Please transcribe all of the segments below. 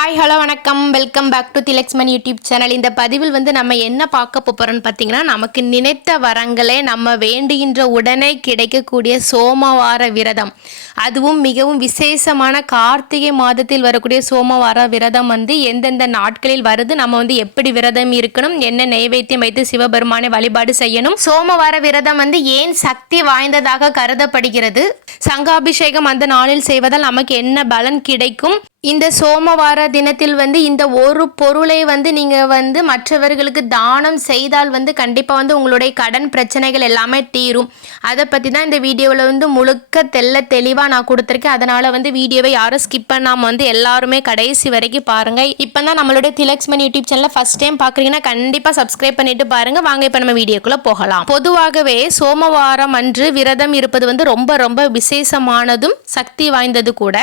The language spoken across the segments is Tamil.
ஹாய் ஹலோ வணக்கம். Welcome back to Thilaksman YouTube channel இந்த பதிவில் வந்து நம்ம என்ன பார்க்க போகிறோம்னு பார்த்தீங்கன்னா நமக்கு நினைத்த வரங்களே நம்ம வேண்டுகின்ற உடனே கிடைக்கக்கூடிய சோமவார விரதம். அதுவும் மிகவும் விசேஷமான கார்த்திகை மாதத்தில் வரக்கூடிய சோமவார விரதம் வந்து எந்தெந்த நாட்களில் வருது நம்ம வந்து எப்படி விரதம் இருக்கணும் என்ன நைவேத்தியம் வைத்து சிவபெருமானை வழிபாடு செய்யணும். சோமவார விரதம் வந்து ஏன் சக்தி வாய்ந்ததாக கருதப்படுகிறது? சங்காபிஷேகம் அந்த நாளில் செய்வதால் நமக்கு என்ன பலன் கிடைக்கும்? இந்த சோமவார தினத்தில் வந்து இந்த ஒரு பொருளை வந்து நீங்கள் வந்து மற்றவர்களுக்கு தானம் செய்தால் வந்து கண்டிப்பாக வந்து உங்களுடைய கடன் பிரச்சனைகள் எல்லாமே தீரும். அதை பற்றி தான் இந்த வீடியோவில் வந்து முழுக்க தெல்ல தெளிவாக நான் கொடுத்துருக்கேன். அதனால் வந்து வீடியோவை யாரும் ஸ்கிப் பண்ணாமல் வந்து எல்லாருமே கடைசி வரைக்கும் பாருங்கள் இப்போ தான் நம்மளுடைய திலக்ஸ்மன் யூடியூப் சேனலில் ஃபஸ்ட் டைம் பார்க்குறீங்கன்னா கண்டிப்பாக சப்ஸ்கிரைப் பண்ணிட்டு பாருங்கள் வாங்க இப்போ நம்ம வீடியோக்குள்ளே போகலாம். பொதுவாகவே சோமவாரம் அன்று விரதம் இருப்பது வந்து ரொம்ப ரொம்ப விசேஷமானதும் சக்தி வாய்ந்தது கூட.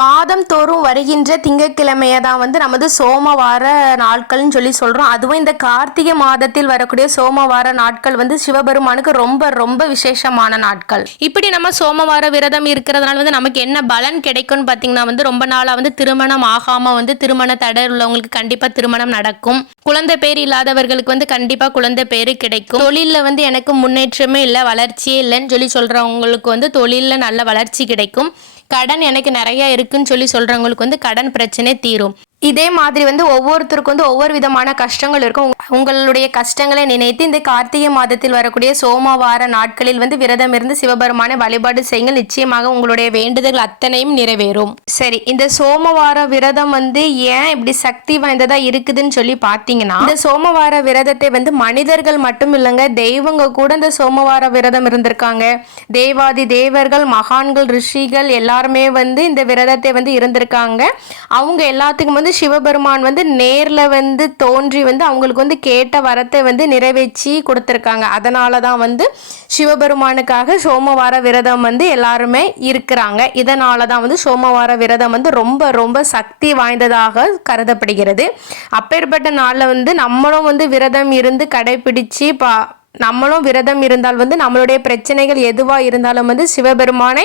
மாதம் தோறும் வருகின்ற திங்கக்கிழமையை தான் வந்து நமது சோமவார நாட்கள்னு சொல்லி சொல்கிறோம் அதுவும் இந்த கார்த்திகை மாதத்தில் வரக்கூடிய சோமவார நாட்கள் வந்து சிவபெருமானுக்கு ரொம்ப ரொம்ப விசேஷமான நாட்கள். இப்படி நம்ம சோமவார விரதம் இருக்கிறதுனால வந்து நமக்கு என்ன பலன் கிடைக்கும்னு பார்த்தீங்கன்னா வந்து ரொம்ப நாளாக வந்து திருமணம் ஆகாமல் வந்து திருமண தடை உள்ளவங்களுக்கு கண்டிப்பாக திருமணம் நடக்கும். குழந்தை பேர் இல்லாதவர்களுக்கு வந்து கண்டிப்பாக குழந்தை பேர் கிடைக்கும். தொழிலில் வந்து எனக்கு முன்னேற்றமே இல்லை வளர்ச்சியே இல்லைன்னு சொல்லி சொல்கிறவங்களுக்கு வந்து தொழிலில் நல்ல வளர்ச்சி கிடைக்கும். கடன் எனக்கு நிறைய இருக்குன்னு சொல்லி சொல்றவங்களுக்கு வந்து கடன் பிரச்சனை தீரும். இதே மாதிரி வந்து ஒவ்வொருத்தருக்கும் வந்து ஒவ்வொரு விதமான கஷ்டங்கள் இருக்கும். உங்களுடைய கஷ்டங்களை நினைத்து இந்த கார்த்திகை மாதத்தில் வரக்கூடிய சோமவார நாட்களில் வந்து விரதம் இருந்து சிவபெருமானை வழிபாடு செய்யுங்கள். நிச்சயமாக உங்களுடைய வேண்டுதல் அத்தனையும் நிறைவேறும். சரி இந்த சோமவார விரதம் வந்து ஏன் இப்படி சக்தி வாய்ந்ததா இருக்குதுன்னு சொல்லி பார்த்தீங்கன்னா இந்த சோமவார விரதத்தை வந்து மனிதர்கள் மட்டும் இல்லைங்க தெய்வங்க கூட இந்த சோமவார விரதம் இருந்திருக்காங்க. தேவாதி தேவர்கள் மகான்கள் ரிஷிகள் எல்லாருமே வந்து இந்த விரதத்தை வந்து இருந்திருக்காங்க. அவங்க எல்லாத்துக்கும் வந்து சிவபெருமான் வந்து நேர்ல வந்து தோன்றி வந்து அவங்களுக்கு வந்து கேட்ட வரத்தை வந்து நிறைவேற்றி கொடுத்துருக்காங்க. அதனால தான் வந்து சிவபெருமானுக்காக சோமவார விரதம் வந்து எல்லாருமே இருக்கிறாங்க. இதனால தான் வந்து சோமவார விரதம் விரதம் வந்து ரொம்ப ரொம்ப சக்தி வாய்ந்ததாக கருதப்படுகிறது. அப்பேற்பட்ட நாளில் வந்து நம்மளும் வந்து விரதம் இருந்து கடைபிடிச்சு பா நம்மளும் விரதம் இருந்தால் வந்து நம்மளுடைய பிரச்சனைகள் எதுவாக இருந்தாலும் வந்து சிவபெருமானை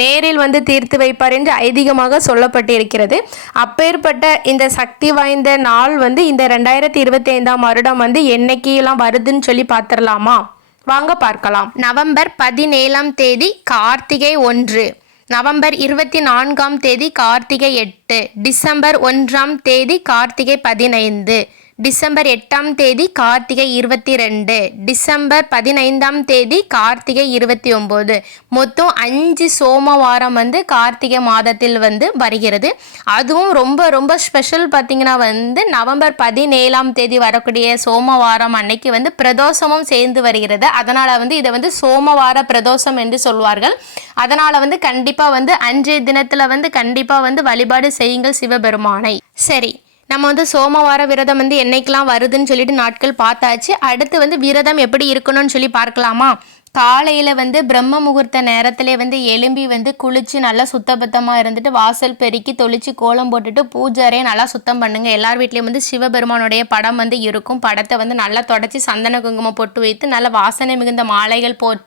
நேரில் வந்து தீர்த்து வைப்பார் என்று ஐதீகமாக சொல்லப்பட்டிருக்கிறது. அப்பேற்பட்ட இந்த சக்தி வாய்ந்த நாள் வந்து இந்த ரெண்டாயிரத்தி இருபத்தி ஐந்தாம் வருடம் வந்து என்னைக்கெல்லாம் வருதுன்னு சொல்லி பார்த்துடலாமா? வாங்க பார்க்கலாம். நவம்பர் பதினேழாம் தேதி கார்த்திகை ஒன்று. நவம்பர் இருபத்தி நான்காம் தேதி கார்த்திகை எட்டு டிசம்பர் ஒன்றாம் தேதி கார்த்திகை பதினைந்து. டிசம்பர் எட்டாம் தேதி கார்த்திகை இருபத்தி ரெண்டு. டிசம்பர் பதினைந்தாம் தேதி கார்த்திகை இருபத்தி ஒம்பது. மொத்தம் அஞ்சு சோமவாரம் வந்து கார்த்திகை மாதத்தில் வந்து வருகிறது. அதுவும் ரொம்ப ரொம்ப ஸ்பெஷல் பார்த்திங்கன்னா வந்து நவம்பர் பதினேழாம் தேதி வரக்கூடிய சோமவாரம் அன்னைக்கு வந்து பிரதோஷமும் சேர்ந்து வருகிறது. அதனால் வந்து இதை வந்து சோமவார பிரதோஷம் என்று சொல்வார்கள். அதனால் வந்து கண்டிப்பாக வந்து அன்றைய தினத்தில் வந்து கண்டிப்பாக வந்து வழிபாடு செய்யுங்கள் சிவபெருமானை. சரி நம்ம வந்து சோமவார விரதம் வந்து என்னைக்கெல்லாம் வருதுன்னு சொல்லிட்டு நாட்கள் பார்த்தாச்சு. அடுத்து வந்து விரதம் எப்படி இருக்கணும்னு சொல்லி பார்க்கலாமா? காலையில் வந்து பிரம்ம முகூர்த்த நேரத்தில் வந்து எலும்பி வந்து குளிச்சு நல்லா சுத்தபத்தமாக இருந்துட்டு வாசல் பெருக்கி தொளிச்சு கோலம் போட்டுட்டு பூஜாரையும் நல்லா சுத்தம் பண்ணுங்க. எல்லார் வீட்லேயும் வந்து சிவபெருமானுடைய படம் வந்து இருக்கும். படத்தை வந்து நல்லா தொடச்சி சந்தன குங்குமம் பொட்டு வைத்து நல்லா வாசனை மிகுந்த மாலைகள் போட்டு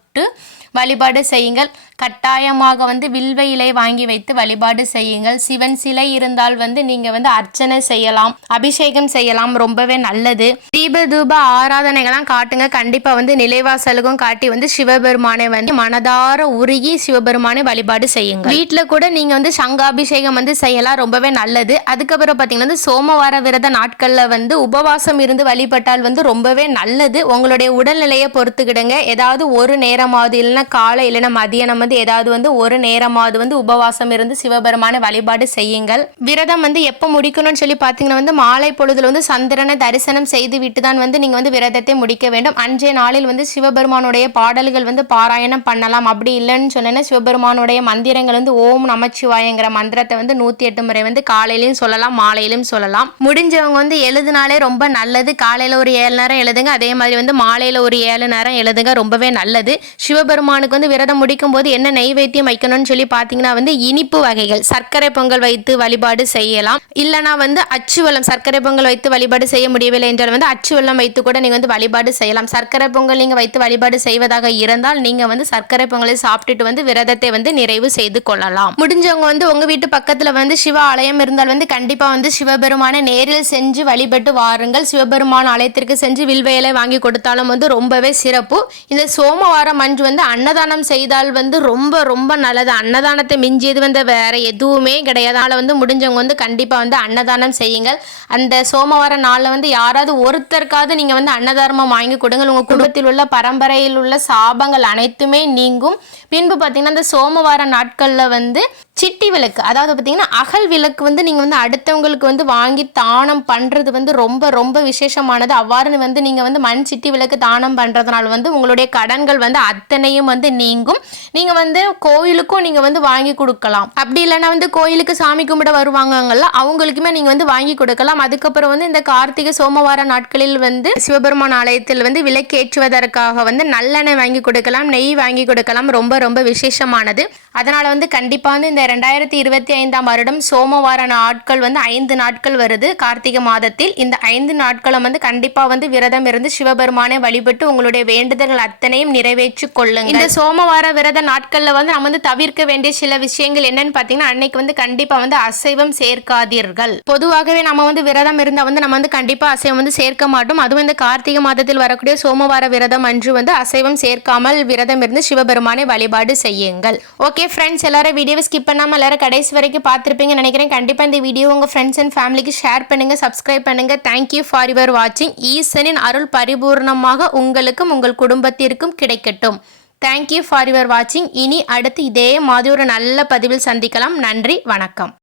வழிபாடு செய்யுங்கள். கட்டாயமாக வந்து வில்வ இலை வாங்கி வைத்து வழிபாடு செய்யுங்கள். சிவன் சிலை இருந்தால் வந்து நீங்க வந்து அர்ச்சனை செய்யலாம் அபிஷேகம் செய்யலாம். ரொம்பவே நல்லது. தீப தூப ஆராதனைகள்லாம் காட்டுங்க. கண்டிப்பா வந்து நிலைவாசலுக்கும் காட்டி வந்து சிவபெருமானை வந்து மனதார உருகி சிவபெருமானை வழிபாடு செய்யுங்க வீட்டில் கூட நீங்க வந்து சங்காபிஷேகம் வந்து செய்யலாம். ரொம்பவே நல்லது. அதுக்கப்புறம் பார்த்தீங்கன்னா வந்து சோமவார விரத நாட்களில் வந்து உபவாசம் இருந்து வழிபட்டால் வந்து ரொம்பவே நல்லது. உங்களுடைய உடல்நிலையை பொறுத்துக்கிடுங்க. ஏதாவது ஒரு நேரம் நேரமாவது இல்லைன்னா காலை இல்லைன்னா மதியானம் வந்து ஏதாவது வந்து ஒரு நேரமாவது வந்து உபவாசம் இருந்து சிவபெருமான வழிபாடு செய்யுங்கள். விரதம் வந்து எப்போ முடிக்கணும்னு சொல்லி பார்த்தீங்கன்னா வந்து மாலை பொழுதுல வந்து சந்திரனை தரிசனம் செய்து விட்டு தான் வந்து நீங்கள் வந்து விரதத்தை முடிக்க வேண்டும். அன்றைய நாளில் வந்து சிவபெருமானுடைய பாடல்கள் வந்து பாராயணம் பண்ணலாம். அப்படி இல்லைன்னு சொன்னேன்னா சிவபெருமானுடைய மந்திரங்கள் வந்து ஓம் நமச்சிவாயங்கிற மந்திரத்தை வந்து நூற்றி எட்டு முறை வந்து காலையிலையும் சொல்லலாம் மாலையிலையும் சொல்லலாம். முடிஞ்சவங்க வந்து எழுதுனாலே ரொம்ப நல்லது. காலையில் ஒரு ஏழு நேரம் எழுதுங்க. அதே மாதிரி வந்து மாலையில் ஒரு ஏழு நேரம் எழுதுங்க. ரொம்பவே நல்லது. சிவபெருமானுக்கு வந்து விரதம் முடிக்கும் போது என்ன நைவேத்தியம் வைக்கணும்னு சொல்லி பார்த்தீங்கன்னா வந்து இனிப்பு வகைகள். சர்க்கரை பொங்கல் வைத்து வழிபாடு செய்யலாம். இல்லைனா வந்து அச்சு சர்க்கரை பொங்கல் வைத்து வழிபாடு செய்ய முடியவில்லை என்றால் வந்து அச்சு வைத்து கூட நீங்கள் வந்து வழிபாடு செய்யலாம். சர்க்கரை பொங்கல் நீங்கள் வைத்து வழிபாடு செய்வதாக இருந்தால் நீங்கள் வந்து சர்க்கரை பொங்கலை சாப்பிட்டுட்டு வந்து விரதத்தை வந்து நிறைவு செய்து கொள்ளலாம். முடிஞ்சவங்க வந்து உங்கள் வீட்டு பக்கத்தில் வந்து சிவ ஆலயம் இருந்தால் வந்து கண்டிப்பாக வந்து சிவபெருமானை நேரில் செஞ்சு வழிபட்டு வாருங்கள். சிவபெருமான் ஆலயத்திற்கு செஞ்சு வில்வேலை வாங்கி கொடுத்தாலும் வந்து ரொம்பவே சிறப்பு. இந்த சோமவாரம் அன்று வந்து அன்னதானம் செய்தால் வந்து ரொம்ப ரொம்ப நல்லது. அன்னதானத்தை மிஞ்சியது வந்து வேற எதுவுமே கிடையாது. அதனால் வந்து முடிஞ்சவங்க வந்து கண்டிப்பாக வந்து அன்னதானம் செய்யுங்கள். அந்த சோமவார நாளில் வந்து யாராவது ஒருத்தருக்காவது நீங்கள் வந்து அன்னதானமாக வாங்கி கொடுங்கள். உங்கள் குடும்பத்தில் உள்ள பரம்பரையில் உள்ள சாபங்கள் அனைத்துமே நீங்கும். பின்பு பார்த்தீங்கன்னா இந்த சோமவார நாட்களில் வந்து சிட்டி விளக்கு அதாவது பார்த்தீங்கன்னா அகல் விளக்கு வந்து நீங்கள் வந்து அடுத்தவங்களுக்கு வந்து வாங்கி தானம் பண்ணுறது வந்து ரொம்ப ரொம்ப விசேஷமானது. அவ்வாறு வந்து நீங்கள் வந்து மண் சிட்டி விளக்கு தானம் பண்ணுறதுனால வந்து உங்களுடைய கடன்கள் வந்து அத்தனையும் வந்து நீங்கும். நீங்கள் வந்து கோயிலுக்கும் நீங்கள் வந்து வாங்கி கொடுக்கலாம். அப்படி இல்லைன்னா வந்து கோயிலுக்கு சாமி கும்பிட வருவாங்கல்ல அவங்களுக்குமே நீங்கள் வந்து வாங்கி கொடுக்கலாம். அதுக்கப்புறம் வந்து இந்த கார்த்திகை சோமவார நாட்களில் வந்து சிவபெருமான் ஆலயத்தில் வந்து விளக்கேற்றுவதற்காக வந்து நல்லெண்ணெய் வாங்கி கொடுக்கலாம் நெய் வாங்கி கொடுக்கலாம். ரொம்ப ரொம்ப விசேஷமானது. அதனால் வந்து கண்டிப்பாக வந்து இந்த ரெண்டாயிரத்தி இருபத்தி ஐந்தாம் வருடம் சோமவார நாட்கள் வந்து ஐந்து நாட்கள் வருது. கார்த்திகை மாதத்தில் இந்த ஐந்து நாட்களும் வந்து கண்டிப்பாக வந்து விரதம் இருந்து சிவபெருமானை வழிபட்டு உங்களுடைய வேண்டுதல்கள் அத்தனையும் நிறைவேற்றி கொள்ளுங்க இந்த சோமவார விரத நாட்களில் வந்து நம்ம வந்து தவிர்க்க வேண்டிய சில விஷயங்கள் என்னன்னு பார்த்தீங்கன்னா அன்னைக்கு வந்து கண்டிப்பாக வந்து அசைவம் சேர்க்காதீர்கள். பொதுவாகவே நம்ம வந்து விரதம் இருந்தால் வந்து நம்ம வந்து கண்டிப்பாக அசைவம் வந்து சேர்க்க மாட்டோம். அதுவும் இந்த கார்த்திகை மாதத்தில் வரக்கூடிய சோமவார விரதம் அன்று வந்து அசைவம் சேர்க்காமல் விரதம் இருந்து சிவபெருமானை வழிபட்டு செய்யுங்கள். ஓகே ஃப்ரெண்ட்ஸ் எல்லாரும் வீடியோவை ஸ்கிப் பண்ணாமல் எல்லாரும் கடைசி வரைக்கும் பார்த்துருப்பீங்கன்னு நினைக்கிறேன். கண்டிப்பாக இந்த வீடியோ உங்கள் ஃப்ரெண்ட்ஸ் அண்ட் ஃபேமிலிக்கு ஷேர் பண்ணுங்கள் சப்ஸ்கிரைப் பண்ணுங்கள் தேங்க்யூ ஃபார் யுவர் வாட்சிங் ஈசனின் அருள் பரிபூர்ணமாக உங்களுக்கும் உங்கள் குடும்பத்திற்கும் கிடைக்கட்டும். தேங்க்யூ ஃபார் யுவர் வாட்சிங் இனி அடுத்து இதே மாதிரி ஒரு நல்ல பதிவில் சந்திக்கலாம். நன்றி வணக்கம்.